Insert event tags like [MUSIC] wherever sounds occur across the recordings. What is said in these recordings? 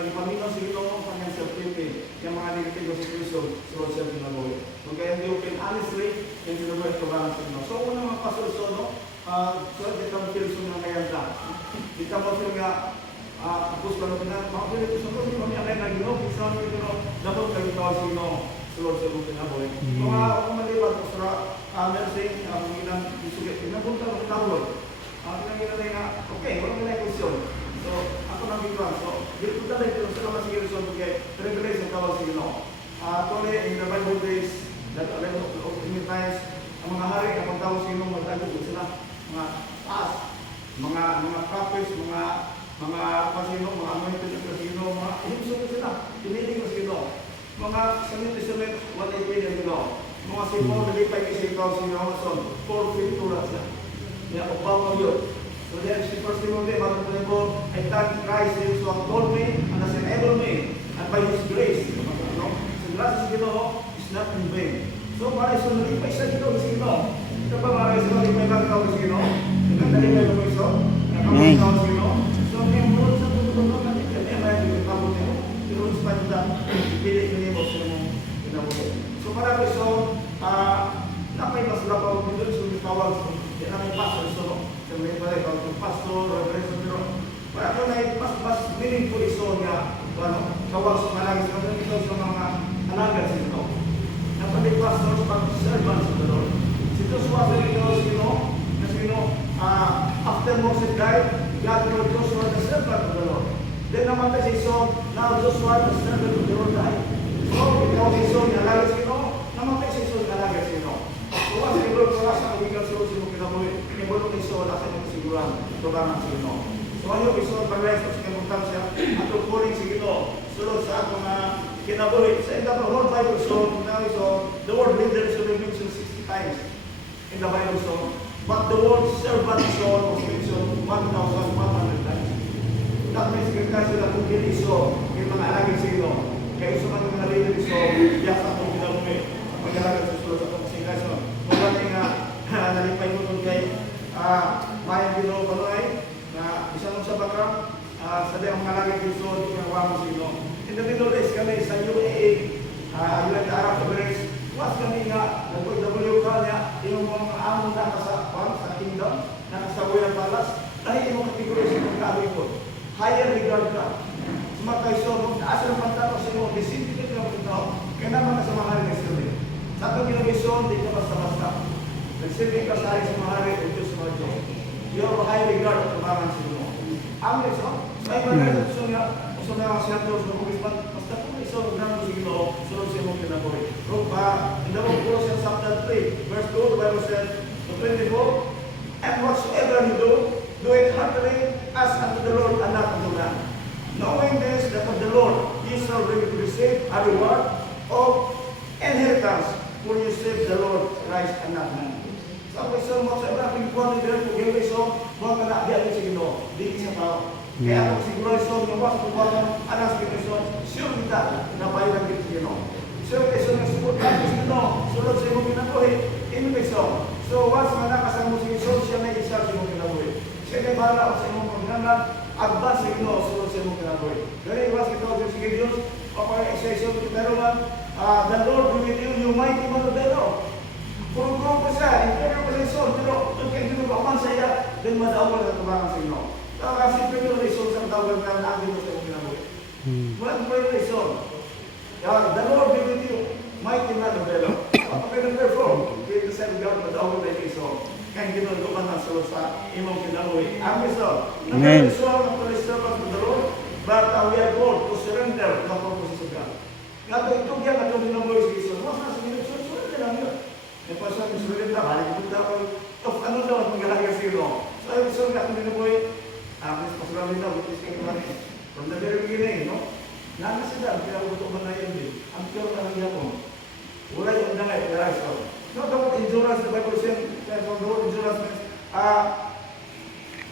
judge na ipamino sa Ginoo sa kanyang self-pity, yung mga negatibo sa Kristo, sa Lord sa Ginoo. Kung kaya hindi open honestly, yung Ginoo ito ba sa Ginoo. So, una mga pastor, so, no, ah, so, di ka mo Kristo ng kayanda. Di ka mo sila nga, ah, tapos ka na, mga Kristo, so, kung hindi kami na Ginoo, isa mo Ginoo, dapat kayo ikaw sa Ginoo, sa Lord sa Ginoo. Kung ako malibat, sa ah, nursing, ang ilang isugit, pinapunta ng tawag. Ang pinagkita nga, okay, wala mo na yung question. So, So, talaga ito sa mga sige reason kay regulation tawag sa. Ah, actually, in the Bible days, that mo, of many times, ang mga hari, ang tawag sa Ginoo, magtago sila, mga taas, mga mga prophets, mga mga pasino, mga anointed ng kasino, mga hinsuko sila, piniling ng Ginoo. Mga sa New Testament, what they did in Ginoo. Mga si Paul, nalipay kasi ikaw si Johansson, four feet tulad siya. Ya, upaw mo yun. So then, si First Timothy, mga tuloy ko, I thank Christ who has called me and has enabled me, and by His grace, no? Sa grace sa Ginoo is not in vain. So, para sa nalipay sa Ginoo, sa Ginoo. Ito pa mga sa nalipay lang tao sa Ginoo. Nagdalipay mo iso, nakamay tao sa Ginoo. So, may mga sa tutulong natin, kaya may mga kapot mo. Pero sa panda, pili ko niyo sa mong kinabuhi. So, para ko so, ah, napay mas dito sa tawag Yan ang pastor so, may pala ikaw pastor, reverend, pero para ko na mas mas meaningful iso niya, ano, tawag sa malagi sa mga ito sa mga alaga sa ito. Napali pastor sa pag-servant sa Lord. Si Joshua sa ito, sino, na sino, ah, after Moses died, God told Joshua the servant of the Lord. Then namatay si Son, now Joshua the servant of the Lord died. So, ikaw si Son, alaga sino, namatay si Son, alaga sino. So, ang siguro ko sa kawigan sa usin mo kinabuhi, ni Son, sa kanyang siguran, tubangan sino. So, ayaw iso ang pag-rest sa kinabutan siya, at tukuling si Gino, sulod sa akong uh, kinabuhi. Sa enda pa, whole Bible song, now uh, the word leader is only mentioned 60 times in the Bible song, but the word servant song was mentioned 1,100 times. That means kita sila kung dili so, yung mga alagin sa Gino. Kaya iso man yung mga leader so, yasa akong kinabuhi. Pag-alagin sa sulod sa akong singka. So, kung bakit nga, nalipay mo nun kay ah, Mayan Gino Baloy, na isa nung sa baka, uh, sa diyang mga lagi gusto, di ka nawa sino. In the middle days kami sa UAA, uh, United Arab Emirates, was kami nga, nag-W ka niya, yung mga amon na sa, pan, sa kingdom, na sa Royal Palace, dahil yung kategory sa mga kawin ko. Higher regard ka. Sumakay so, kung naasa ng pantalo sa iyo, disintigate ka mo tao, kaya naman na sa mga hari ng sila. Sa ito ginabison, di ka basta-basta. Nagsilbi ka sa hari sa mga hari, o Diyos sa mga Diyos. Your high regard at tumangan sa inyo. Amen, so? Sa iba na ito, so nga, so nga mga senators, mga congressman, basta kung may isang grano sa inyo, sunod sa imong kinabuhi. Pero pa, in the book of Colossians chapter 3, verse 2, the Bible says, to 24, And whatsoever you do, do it heartily as unto the Lord and not unto man. Knowing this, that of the Lord ye shall receive a reward of inheritance, for you serve the Lord Christ and not man. Sa so, isang mo sa iba, pingkuhan ni Dere, kung yung iso, mga kana, di sa Ginoo, di sa tao. Kaya ako siguro iso, yung was, kung mga anas ng iso, sure kita, na bayan ng Ginoo. Sure, iso ng suportan ng Ginoo, sulod sa imong kinabuhi, ino iso. So, once man nakasama mo sa iso, siya may isa sa imong kinabuhi. Siya may bahala sa imong pagnanan, agba sa Ginoo, sulod sa imong kinabuhi. Gani, iwas kita, Diyos, sige Diyos, kapag isa iso, pero man, ah, the Lord will with you, you mighty man of the Lord. Puro-puro ko siya, imperial position, pero ito kayo dito ba sa iya, din madawal na tumangan sa inyo. Kaya kasi imperial position sa tawag na naagin mo sa inyong kinabuhi. Wala imperial position. Kaya, the Lord be with you, mighty man of the Lord. Okay, number four, dito sa God, madawal na position. Kaya ginagawa na sa sa imong kinabuhi. Amen, so. Number position, ang police servant of the Lord, but uh, we are called to surrender the purposes of God. Nga ito yan, ito minabuhi sa Jesus. Mas nasa ginagawa, surrender lang yun. Yung pasal ng sulit na, balik mo daw, of ano daw ang magalaga sa iyo. So, gusto nga kung binubuhay, ah, mas pasulang daw, which is kayo kami. From the very beginning, no? Nana sila, ko ito man na yun din. Ang pure na lang yapon. Wala yung dangay, kaya so. No, the word endurance, the Bible says, the endurance means, ah,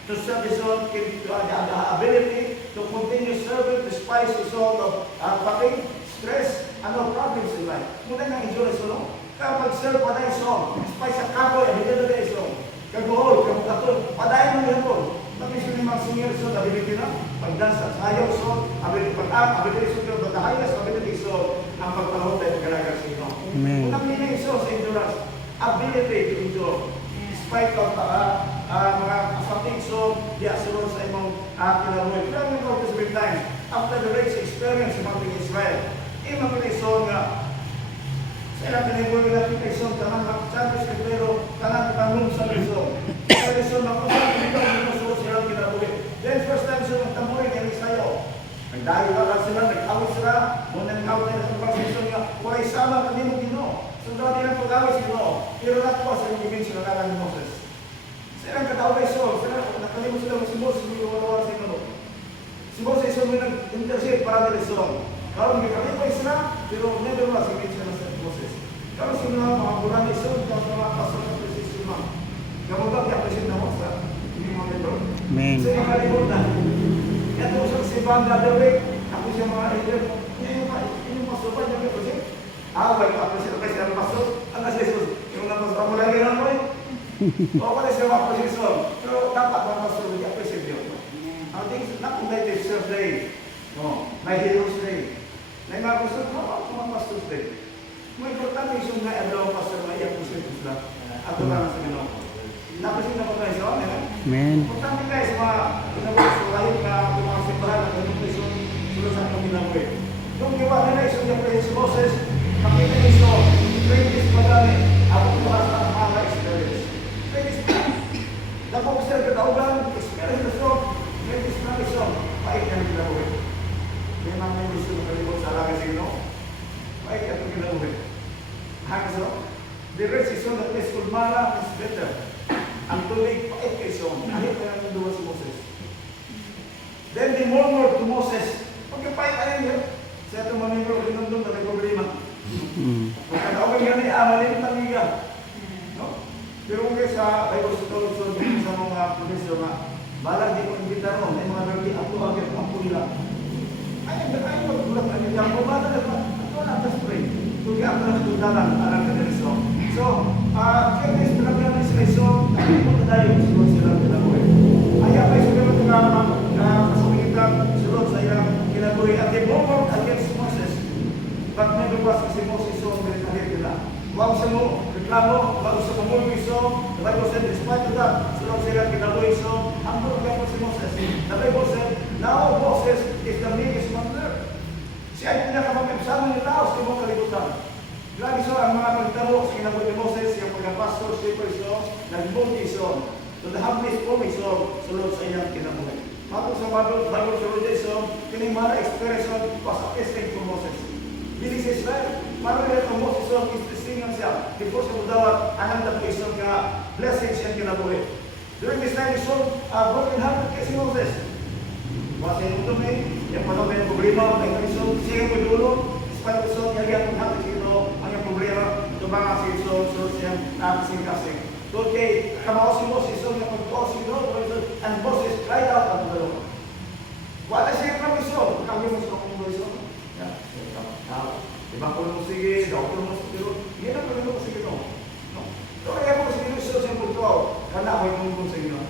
to serve his own, uh, the, ability to continue serving despite his own of uh, fatigue, stress, and no problems in life. Muna nga endurance, no? Kaya pag-serve pa na iso, despite sa kapoy, hindi na na iso. Kaguhol, kamukaton, padayon mo yan po. Tapos yung mga senior so, ability na, pag-dance at sayaw, so, ability pag-act, ability so, pero the highest ability so, ang pagpanahon tayo pagkalaga sa inyo. Unang meaning so sa endurance, ability to endure. Despite of uh, uh, mga asaping so, di asulod sa imong uh, kinabuhi. Pero ang ito this time, after the race experience sa mga Israel, imang pinaiso nga, sa ilang pinibuhi na pinaiso, tanang makasabis ka pero tanang tanong sa liso. Sa liso, makusang pinito, makusang sila kinabuhi. Then first time so, nagtamuhin yan isayo. Nagdahil na lang sila, nag-awit sila, muna nag-awit na sa pagkakasyon nga, walay sama ka din ng Ginoo. Dati ng pag-awit sa Ginoo, pero po sa yung dimensyon na ni Moses. Sila ang katawag ay so, sila, nakalimot sila si Moses, hindi ko matawag sa Ginoo. Si Moses yung may nag-intercede para nila so. Karon may kalimay sila, pero never was yung mention na sa Moses. Karon sila mga bulan ni so, karon sa mga pasok ng presisyon mo. Kamuntang i-appreciate na mo sa hindi mga membro. Amen. So yung kalimutan. Ito sa si Banda Dawit, ako siya mga leader. Yan yung mga, yung mga sopa niya kasi. Ah, wala pa kasi kasi ang pasok. Ang kasi Jesus, yung napas ako lagi na mo eh. O wala siya mga posisyon. Pero dapat mga pasok, i-appreciate yun. Ang things, not only the Church Day, no, may Heroes Day. May mga pasok, no, ako mga Pastors Day. May importante yung nga ano ang pastor na i-appreciate sila. Ato na sa Ginoo. Napasin na po tayo sa amin. Amen. Importante guys, mga pinagawa sa kahit na mga simbahan na ganun iso sulod sa na buhay. Yung giwa nila iso niya pa si Moses, makita iso, practice madami, ako ko sa mga experience. Practice pa. Dako ko sila kataugan, experience na so, practice na iso, pait na nila buhay. May mga may gusto na kalimot sa alaga sino, pait ka itong kinabuhay. Hanggang so, the rest is so that is kulmara is better. Ang tubig pait kay Sion. Kahit na ng duwa si Moses. Then they murmured to Moses, Pagkapait ayun yun. Sa itong mga membro, pinundong na may problema. Mm. Pagkatawagan nga ni Amalin taliga. No? Pero kung kayo sa Bible Study, so sa mga professor nga, balang di ko imbita ron, may mga nagdi ako agad ang pula. Ay, ang ay, magbulat ang ilang mo, bala na ba? Ito na, just pray. Kung ako na tundalan, alam ka na so. So, ah, kaya guys, pinagyan ni sila so, ay, mo na tayo, siguro sila kinabuhi. Ay, ay, siguro ito nga, na kasabihitan, sulod sa ilang kinabuhi. At the moment against Moses, Pag nagbukas si Moses so may kahit nila. Wag sa mo reklamo, wag sa mo iso, the Bible said despite of that, sila sila kinabuhi so, ang problema si Moses. The Bible said, now Moses is the biggest wonder. Siya ay pinakamagkabsama ni Laos sa mga kalibutan. Grabe so ang mga pagtaro sa kinabuhi ni Moses, yung pagka-pastor, shepherd so, nag-multi so, to the humblest promise so, sulod sa iyang kinabuhi. Matong sa Bible, Bible sa so, kining mga experience was a testing for Moses. Bilis sa Ang Moses ang ististingan siya. Before sa Budawat, anang na po isang ka blessing siya kinabuhi. During this time, so, uh, broken hearted kay si Moses. Kasi ito may, yung panahon may problema, may kamisyon, siya mo dulo, despite the song, yung yung hati sino, ang yung problema, ito ba nga si so, so siya, nakasing-kasing. So, kay, kamao si Moses, so, yung pagkaw si Lord, and Moses cried out unto the Lord. Wala siya kamisyon, kami mo sa kamisyon. Ya, tao. Diba ko mo sige, daw ko mo sige, yan ang pagano ko sige no. No. So kaya mo sige no sa simple ko, kana ko yung kung sige no.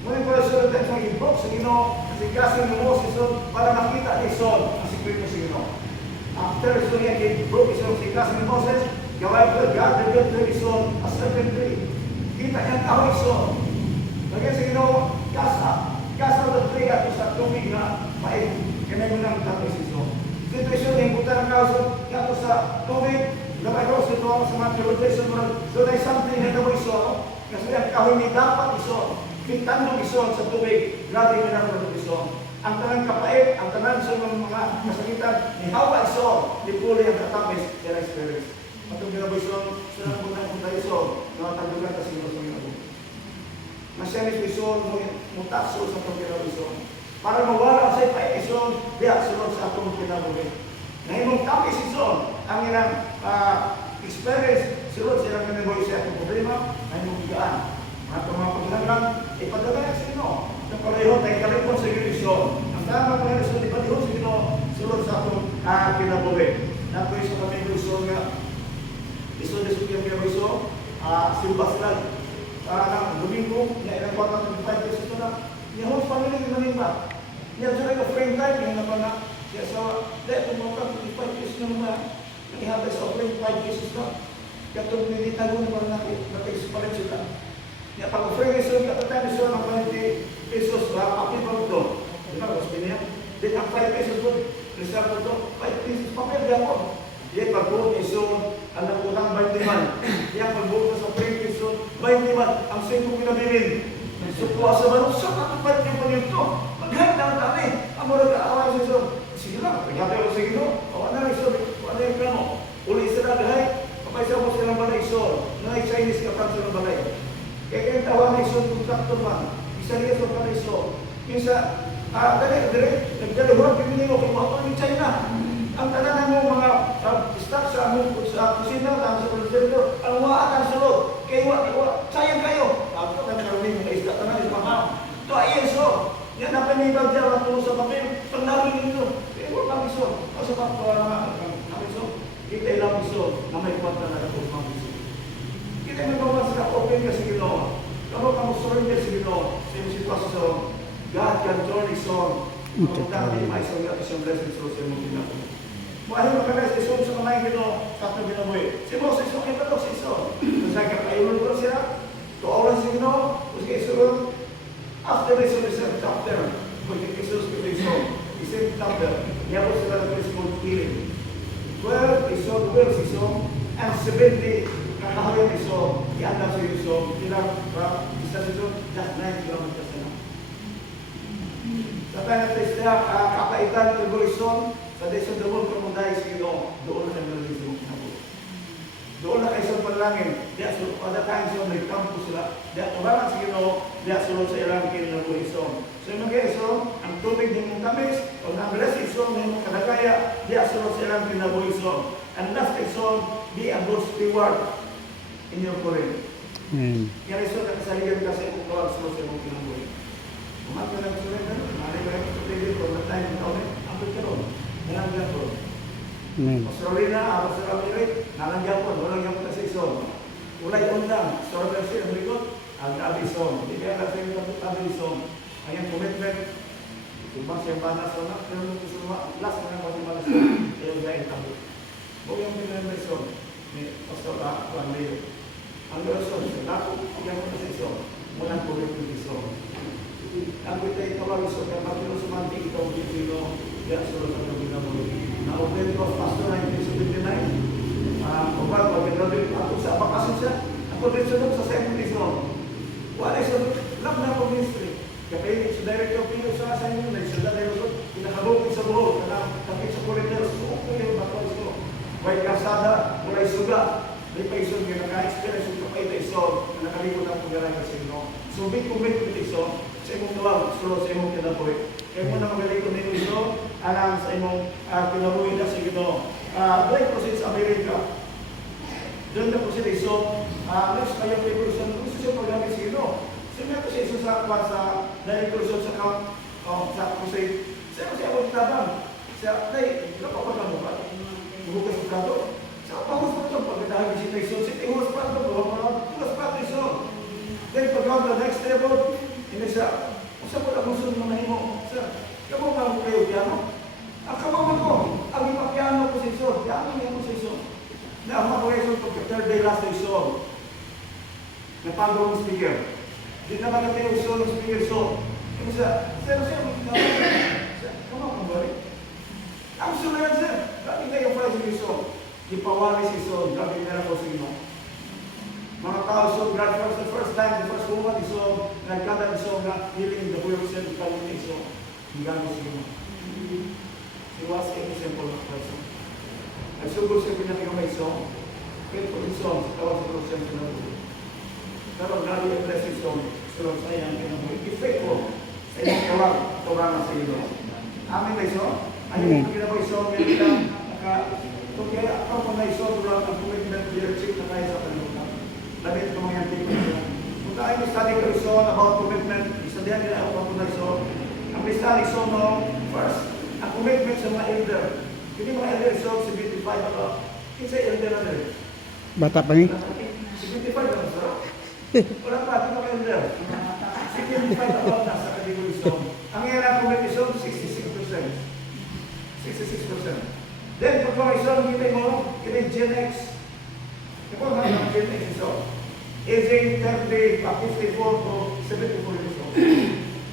Ngunit para sa tayo sa ibok sige no, kasi kasi mo si son para makita ni son ang sikreto sige no. After so niya kay broke son si kasi ni Moses, gaway ko God revealed to his son a certain tree. Kita niya kahoy son. Lagyan sige no, kasa, kasa ng tree at sa tubig na maig. Kaya mo nang tapos si son. Situation yang buta ng kaso, yato sa tubig, gabay ko sa tuwa sa mga theologian mo, so there's something na gawin iso, kasi ang kahoy ni dapat iso, kitandong iso sa tubig, grabe na naman iso. Ang tanang kapait, ang tanang sa mga mga masakitan, ni hawa iso, ni puli ang katapis, kaya experience. Matong ginabo iso, sila ang butang punta iso, na tagugan kasi ino sa ginabo. Masyanis iso, mutakso sa itong ginabo iso para mawala sa ipaison diya sunod sa atong kinabuhi. Nahimong tapis ison ang ilang uh, experience sunod sa ilang kinabuhi sa atong problema, nahimong higaan. Mga mga paglalang, ipadala sa sino. Ang pareho tayo kalipon sa ison. Ang tama ko na ison, ipadihon sa sino sunod sa atong uh, kinabuhi. Nato iso kami ko ison nga, iso kiyang kinabuhi ison, uh, simba sila. Para ng Domingo, na ilang kwata ng 5 pesos ito na, Family ni maning ba? Yan sa ka frame time, yung na na. Kaya sa, dahil tumawa ka, 5 years na mga, nangihabay sa frame, 5 years na. Kaya ito, hindi tago na pa rin sila. Kaya pag frame is yung katatayan is yung 20 pesos, papel pa ito. Di ba, gusto niya? Then ang 5 pesos po, reserve po ito, 5 pesos, papel yan po. Yan, pag-buot is yung, ang nagutang 20 man. Yan, pag-buot sa frame is yung 20 man, ang same kong pinabilin. Sukuha sa manok, sa katapat niyo pa nito. Maghanda ang dami. Ang mga nag-aaway sa iso. Sige lang, pagkati ako sa ino. O ano na iso, o ano yung plano. Uli sa nagahay, kapay sa mo silang balay iso. Nga Chinese ka pang silang balay. Kaya kaya tawa na iso, contractor man. Isa niya sa balay iso. Kinsa, ah, dali, dali, nagdalawa, pipili mo, kung mga ng China. Ang tanan mo mga uh, staff sa among sa kusina, sa sa presidente, ang mga akan sulod. Kaya wa, wa, sayang kayo. Ako na karoon mga isda tanan is mahal. To ay so. Diya wa tulo sa papel. Pag namin nito, kaya wa kami so. O sa papel kami so. Kita ilang iso na may kwanta na ako mga iso. Kita may bawas na open ka sa Ginoo. Kamu kamu surrender sa Ginoo. Sa imong sitwasyon. God can turn his own. Kung dati may isang gato siyang blessing sa sa imong ginagawa. Mahal ka na sa iso sa mga Ginoo. Kato ginabuhi. Si mo sa iso kay patok sa iso. Sa kapayon ko siya. To oras sa Ginoo. Kung sa iso After the chapter. Kung Jesus ko iso. Isang chapter. Niya po sila ng Christmas healing. 12 iso, 12 iso, and 70 kakahawin iso, iandam sa iso, ilang pa, isa iso, just 9 kilometers na. Sa tayo natin siya, uh, kapaitan ng Revolution, sa desyon doon kung dahil sa Ginoo, doon na mo kinabuhi. Doon na kayo sa panlangin, diya sa pada tayo sa nagkampo sila, diya turangan sa Ginoo, diya sulod sa ilang. So yung mga iso, ang tubig ng mong tamis, o ang belas iso, ng mong kadagaya, diya sulod sa ilang kinabuhi iso. And last iso, be a good steward in your career. Amen. Kaya iso, nakasaligan ka sa iyong kawag sa imong kinabuhi. Umat ka lang surrender, mali ka lang surrender, kung na tayo ng taon, ang pagkaroon, nalanggan ko. Amen. Australia, ako sa Amerik, nalangyan po, walang yan po sa ison. Ulay undang, sorry siya, ang likod, ang gabi ison. Hindi kaya kasi yung gabi Ayan, commitment. Subang siya banas na, pero nung gusto mo, last na lang kasi banas na, kaya yung gaya tabi. Huwag yung pinag ison, ni Pastor A. Juan Leo. Ang ison, sa dako, yan mo na sa ison, walang commitment ison. Ang kita ito lang ison, kaya pag sumanti ito, Pilipino, kaya sunod sa kabila mo. Na-open ko, Pastor 1979. Ah, uh, pag pag-graduate ako sa bakasyon siya, ako sunod sa second zone. Wala sunod, lang na ako ministry. Kaya sa director ko yung sa sa inyo, na sila na yung pinakabukid sa buhol, na kapit sa corridor, suok ko yung bakos ko. May kasada, mula suga, may paisog yung naka-experience yung kapay na iso, na nakalikot ang pag-aray sa inyo. So, big commitment iso, sa imong tuwag, sulod sa imong kinabuhi. Kaya mo na magalikot nito iso, alam sa imong uh, kinabuhi na sa Ginoo. Uh, like po sa Amerika, doon na po sila iso, uh, next kayo kay Person, gusto siya paggamit sa Ginoo. Sino po siya iso sa kwan sa count, oh, sa crusade. Sino siya ako tabang? Siya, nay, pa ka mo? Buhugas ang kato. Sa pahus pa ito, pagkadahan si Tyson, si Tihus pa ito, pa ito, buhugas pa ito. Then pag the next level, hindi siya, usa po na gusto mo mahimo. Sir, kamo ba mo kayo piano? Ang kamo ko, ang ipapiano ko si Iso, piano niya ko si Iso. Na ang mga reason ko, third day last day song. Napagaw ng speaker. Di naman yung song ng speaker song. Kaya siya, sir, sir, sir, kamo ka ba rin? Ang sulat sir, grabe kayo pa si Iso. Ipawali si Iso, grabe na po si Iso. Mga tao so God first the first time, the first woman is so nagkata is so na healing the said the power is so hinggang mo siya. She was a simple person. Nagsugod siya pinakita may so, kaya po yung song, sa tawag sa Christian kinabuhi. Pero God will bless his song, sulod sa iyang kinabuhi. Effect ko sa iyong tawag, tawagan sa iyo. Amin ba iso? Ayun yung kinabuhi song, yung ilang, naka, kung kaya ako kung na-iso, tulad ang commitment, leadership na kaya sa kanila. Damit ko mga tipo nila. Kung tayo may study ko iso about commitment, isa diyan nila ako kung iso. Ang may study iso no, first, ang commitment sa mga elder. Hindi mga elder iso, 75 ako. Kinsa elder na rin. Bata pa ni. 75 na iso. Wala pa, ito mga elder. 75 ako na sa kategori iso. Ang hirap 66%. Then, population, kita mo, kita Gen X. Ito nga ang Gen X iso. Aging 30, uh, 54 to 74 years old.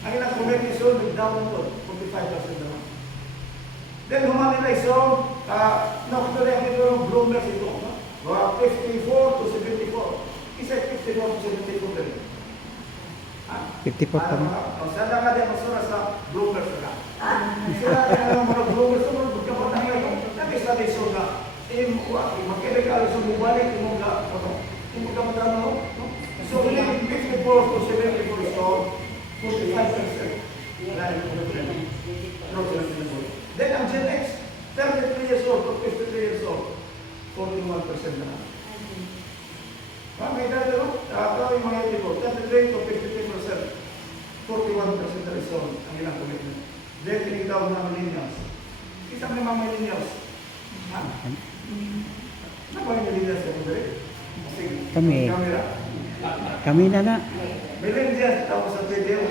Ang ilang comment iso, nag-down po, 45% naman. Then, humani na iso, uh, nakatuloy ang ito ng bloomers ito. no? Mga 54 to 74. Isa 54 to 74 din. Ah, 54 pa mo. Ah, Sada ka din masura sa bloomers ka. Sila ang mga bloomers sa mga pagkakota ngayon. Sabi sa iso nga, im wa magkailangan sa mubalik mo nga ano, mo ka matano. no? So, ini 54 to 74 iso, 45%. Wala yung problem. No, sila sinasabi. Then, ang Gen X, 33 years old to 53 years old, 41% na. Ah, may dati, no? Ah, ito yung mga hindi ko, 33 to 53%, 41% na rin ang ilang commitment. Then, tinigdaw na millennials. Isang ng mga millennials. Ha? Ano ba yung millennials sa mundo eh? Sige. Kami. Camera. Kami na na. Millennials, tapos sa video.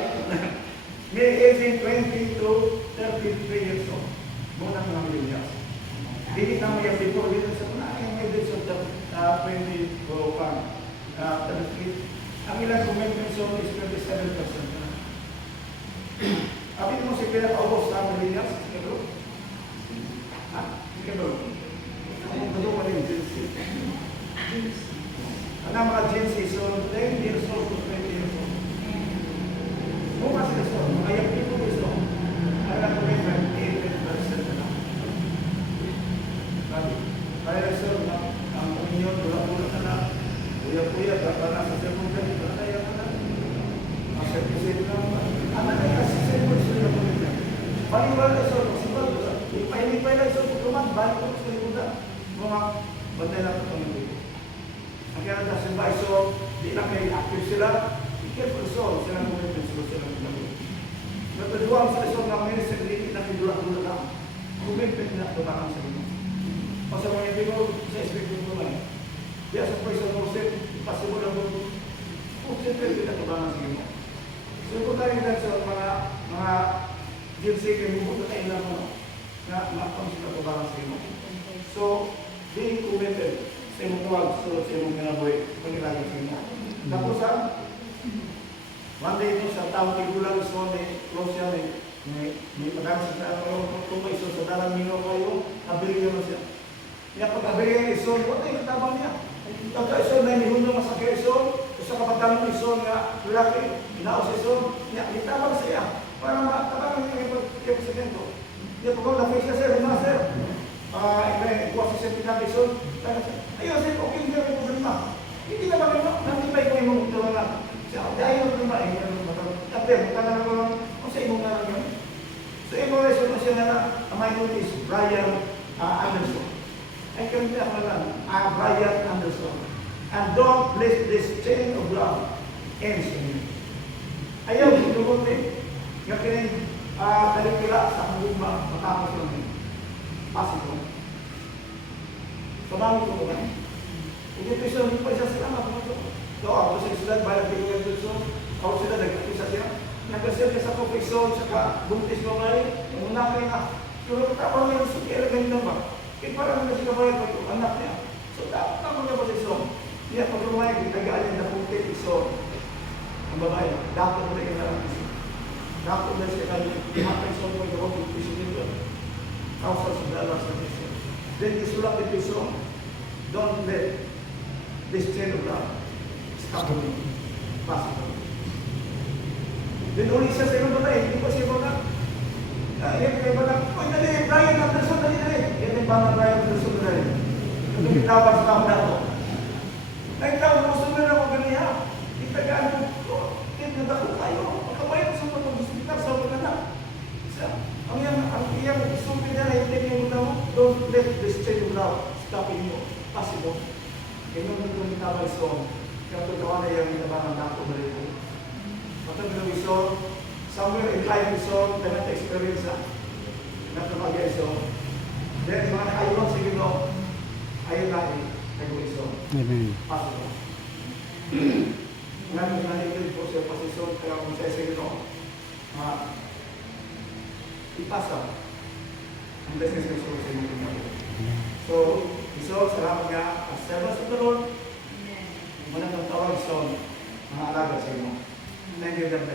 [LAUGHS] May aging 20 to 33 years old. Muna mga millennials. Dili na mo yung before dito sa mga of the uh, 20 o pa, uh, 33. Ang ilang commitment zone is 27% na. [CLEARS THROAT] Abit mo si pinaka-ubos na millennials, sige bro? Ha? Sige bro? Ang gusto mo rin, Gen Z. Ano ang mga Gen Z, so 10 years old to 20 years old. Kung mas gusto, mga young people gusto, ang ilang commitment, 80% na lang. Sabi, kaya na, ang opinion, wala-wala na, kuya-kuya, baka nasa second grade, baka na yan na. Nasa episode na, ano na yan, si sir, kung sila mo nila. Paliwala sir, sibag, ipay-ipay lang sir, kuman, balik ko sa. Mga bantay lang dito. Ang kaya na si Baiso, di lang kayo active sila, be careful so, sila mo nila, sila sila mo nila. Natuduwang sa isang ng minister, hindi na kinulak-ulak lang. Commitment na tumakang sa inyo. Pasal mga mo sa espiritu mo lang. Di sa prison mo sir, ipasa mo. Kung siyempre, pinatubangan sa mo. So, kung tayo lang sa mga, mga GMC, kay mo, kung tayo lang mo, na makapang sila tubangan sa mo. So, being committed sa imong tuwag, so sa imong ginaboy, pagkilagay sa mo. Tapos sa, one day ito sa taong tigulang so ni Rosia ni ni ni pagkakas sa ano tumay so sa dalang mino kayo, abili naman siya. Niya pag-abili ng ison, what ay katabang niya? Pagka ison na nihundo masakit ison, sa kapatang ng ison nga lalaki, inaos ison, niya itabang siya para makatabang niya yung pagkakas Niya pag na face sir, na sir. Ah, iba kuha sa sir pinag ison. Ayun sir, okay hindi may problema. Hindi naman kayo, nantibay ko yung mga tulungan. Siya, dahil yung problema, eh, ano ba ito? Kapir, tangan ko kung sa imong nga yun. So, imong resume siya na, my name is Brian uh, Anderson. I can tell ka lang, ah, Brian Anderson. And don't let this chain of love ends in you. Ayaw, sinubot eh. Nga kining, ah, dalikila sa hanguma, matapos lang eh. Sabangin ko ba? Hindi ko siya, hindi pa siya sila matuto. So, ako sa sila, bayan ko yung dito. Ako sila, nagkakisa siya. Nagkasir ka sa profesyon, saka buntis mo ngayon. Yung una kayo na. Pero tapos yung sukira ganyan ba? Eh, parang na siya bayan ko anak niya. So, tapos tapos niya posisyon. Niya, pag lumayag, niya na punti iso. Ang babae, dapat mo na yung nalang iso. Dapat na siya kanya, imakay sa mga gawang yung piso nito. Thousands of dollars na Then, isulat yung piso. Don't let this chain of love stop me. Possible. Then uli siya sa ibang babae, hindi pa siya mga uh, yan kay Balang, Uy, dali, Brian Anderson, dali, dali. Yan yung Balang Brian Anderson, dali. Ito kitawag sa tao na ako. Ay, gusto mo na ako ganiya. Itagaan mo, oh, kinanda ko kayo. Pagkabayan sa mga hospital, sa mga na. Siya, ang yan, ang iyang sumpi na naintin yung mo, don't let this chain of love stop in you. Possible. Ganyan mo itong itawag so, kaya totoo na yung itabangan na ako balik ko. Matag ng iso, somewhere in life iso, kaya na experience na, na tumagay iso. Then, mga nakaiwan sa gino, ayun na eh, nag iso. Amen. Possible. [CLEARS THROAT] Ngayon, nanigil po siya pasison, kaya kung siya sa gino, ah, ipasa. Ang blessings ng Lord sa inyo. So, so, salamat nga. As servants of the Lord, muna ng tawag sa mga alaga sa inyo. Thank you, God bless.